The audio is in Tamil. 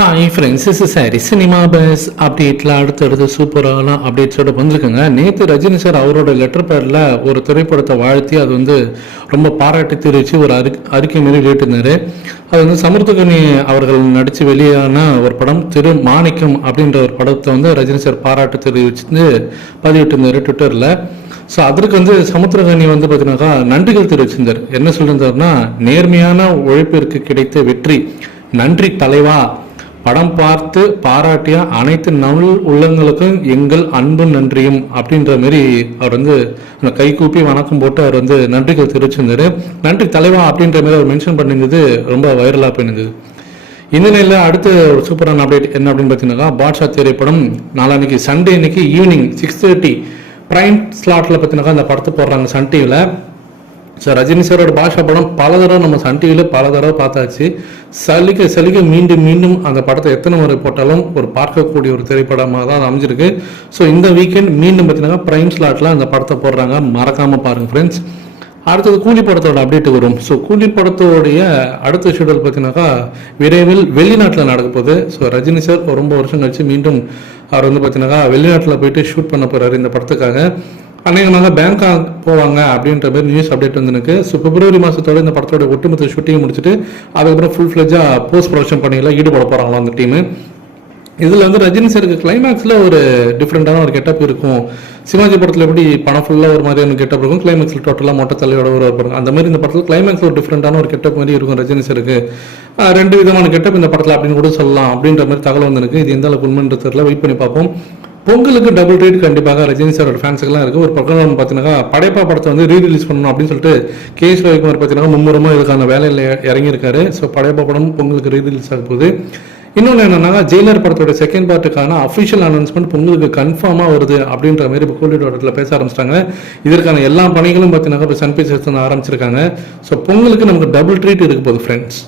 Hi friends is sorry cinema buzz அப்டேட்லாம் அடுத்தடுத்து சூப்பரான அப்டேட்ஸோட வந்திருக்குங்க. நேற்று ரஜினி சார் அவரோட லெட்டர் பேரில் ஒரு திரைப்படத்தை வாழ்த்தி அது வந்து ரொம்ப பாராட்டி தெரிவித்து ஒரு அறி அறிக்கை மாரி வெளியிட்டிருந்தார் அது வந்து சமர்த்தகனி அவர்கள் நடித்து வெளியான ஒரு படம் திரு மாணிக்கம் அப்படின்ற ஒரு படத்தை வந்து ரஜினி சார் பாராட்டு தெரிவிச்சு பதிவிட்டிருந்தார் ட்விட்டரில் ஸோ அதற்கு வந்து சமுத்திரகனி வந்து பார்த்தீங்கன்னாக்கா நன்றிகள் தெரிவிச்சிருந்தார். என்ன சொல்லியிருந்தாருன்னா நேர்மையான உழைப்பிற்கு கிடைத்த வெற்றி நன்றி தலைவா படம் பார்த்து பாராட்டிய அனைத்து நல் உள்ளங்களுக்கும் எங்கள் அன்பு நன்றியும் அப்படின்ற மாரி அவர் வந்து கைகூப்பி வணக்கம் போட்டு அவர் வந்து நன்றிகள் தெரிவிச்சிருந்தாரு. நன்றி தலைவா அப்படின்ற மாதிரி அவர் மென்ஷன் பண்ணியிருந்தது ரொம்ப வைரலாக போயிருந்தது. இந்த நிலையில் அடுத்த ஒரு சூப்பரான அப்டேட் என்ன அப்படின்னு பார்த்தீங்கன்னாக்கா பாட்ஷா திரைப்படம் நாளான்னைக்கு சண்டே இன்னைக்கு ஈவினிங் சிக்ஸ் தேர்ட்டி ப்ரைம் ஸ்லாட்டில் பார்த்தீங்கன்னா அந்த படத்தை போடுறாங்க சன் டிவியில் ஸோ ரஜினி சாரோட பாஷா படம் பல தடவை நம்ம சன் டிவியில் பல தடவை பார்த்தாச்சு. சலிக்க சலிக்க மீண்டும் மீண்டும் அந்த படத்தை எத்தனை முறை போட்டாலும் ஒரு பார்க்கக்கூடிய ஒரு திரைப்படமாக தான் அது அமைஞ்சிருக்கு. ஸோ இந்த வீக்கெண்ட் மீண்டும் பார்த்தீங்கன்னா ப்ரைம் ஸ்லாட்டில் அந்த படத்தை போடுறாங்க. மறக்காமல் பாருங்கள் ஃப்ரெண்ட்ஸ் அடுத்தது கூலி படத்தோட அப்டேட் வரும். ஸோ கூலி படத்தோடைய அடுத்த ஷெடியூல் பார்த்தீங்கன்னாக்கா விரைவில் வெளிநாட்டில் நடக்க போகுது. ஸோ ரஜினி சார் ரொம்ப வருஷம் கழிச்சு மீண்டும் அவர் வந்து பார்த்தீங்கன்னாக்கா வெளிநாட்டில் போயிட்டு ஷூட் பண்ண போகிறாரு இந்த படத்துக்காக. அநேகமாக பேங்காக் போவாங்க அப்படின்ற மாதிரி நியூஸ் அப்டேட் வந்துருக்கு. ஸோ பிப்ரவரி மாதத்தோட இந்த படத்தோட ஒட்டுமொத்த ஷூட்டிங் முடிச்சுட்டு அதுக்கப்புறம் ஃபுல் ஃப்ளெஜாக போஸ்ட் ப்ரொடக்ஷன் பணியில் ஈடுபட போகிறாங்களா அந்த டீமு இதில் வந்து ரஜினி சாருக்கு கிளைமேக்ஸில் ஒரு டிஃப்ரெண்ட்டான ஒரு கெட்டப் இருக்கும். சிவாஜி படத்தில் எப்படி பணம் ஃபுல்லாக ஒரு மாதிரியான கெட்டப் இருக்கும். கிளைமேக்ஸில் டோட்டலாக மொட்டை தலையோட ஒரு இருக்கும் அந்த மாதிரி இந்த படத்தில் கிளைமேக்ஸில் ஒரு டிஃப்ரெண்ட்டான ஒரு கெட்டப் மாதிரி இருக்கும் ரஜினி சாருக்கு ரெண்டு விதமான கெட்டப் இந்த படத்தில் அப்படின்னு கூட சொல்லலாம் அப்படின்ற மாதிரி தகவல் வந்திருக்கு. இது எந்த அளவுக்கு உண்மைன்ற தெரியல. வெயிட் பண்ணி பார்ப்போம். பொங்கலுக்கு டபுள் ரேட் கண்டிப்பாக ரஜினி சாரோட ஃபேன்ஸுக்கெல்லாம் இருக்குது ஒரு பக்கம் பார்த்தீங்கன்னா படைப்பா படத்தை வந்து ரீ ரிலீஸ் பண்ணணும் அப்படின்னு சொல்லிட்டு கே எஸ் ரவிக்குமார் பார்த்தீங்கன்னா மும்முரமாக இதுக்கான வேலையில் இறங்கியிருக்காரு. ஸோ படைப்பா படம் பொங்கலுக்கு ரீ ரிலீஸ் ஆக போகுது. இன்னொன்று என்னன்னா ஜெயிலர் படத்தோட செகண்ட் பார்ட்டுக்கான அஃபிஷியல் அனௌன்ஸ்மெண்ட் பொங்கலுக்கு கன்ஃபார்மாக வருது அப்படின்ற மாதிரி இப்போ கோல்டு இடத்துல பேச ஆரம்பிச்சிட்டாங்க. இதற்கான எல்லா பணிகளும் பார்த்தீங்கன்னா இப்போ சன் பிக்சர்ஸ் ஆரம்பிச்சிருக்காங்க. ஸோ பொங்கலுக்கு நமக்கு டபுள் ட்ரீட் இருக்க போகுது ஃப்ரெண்ட்ஸ்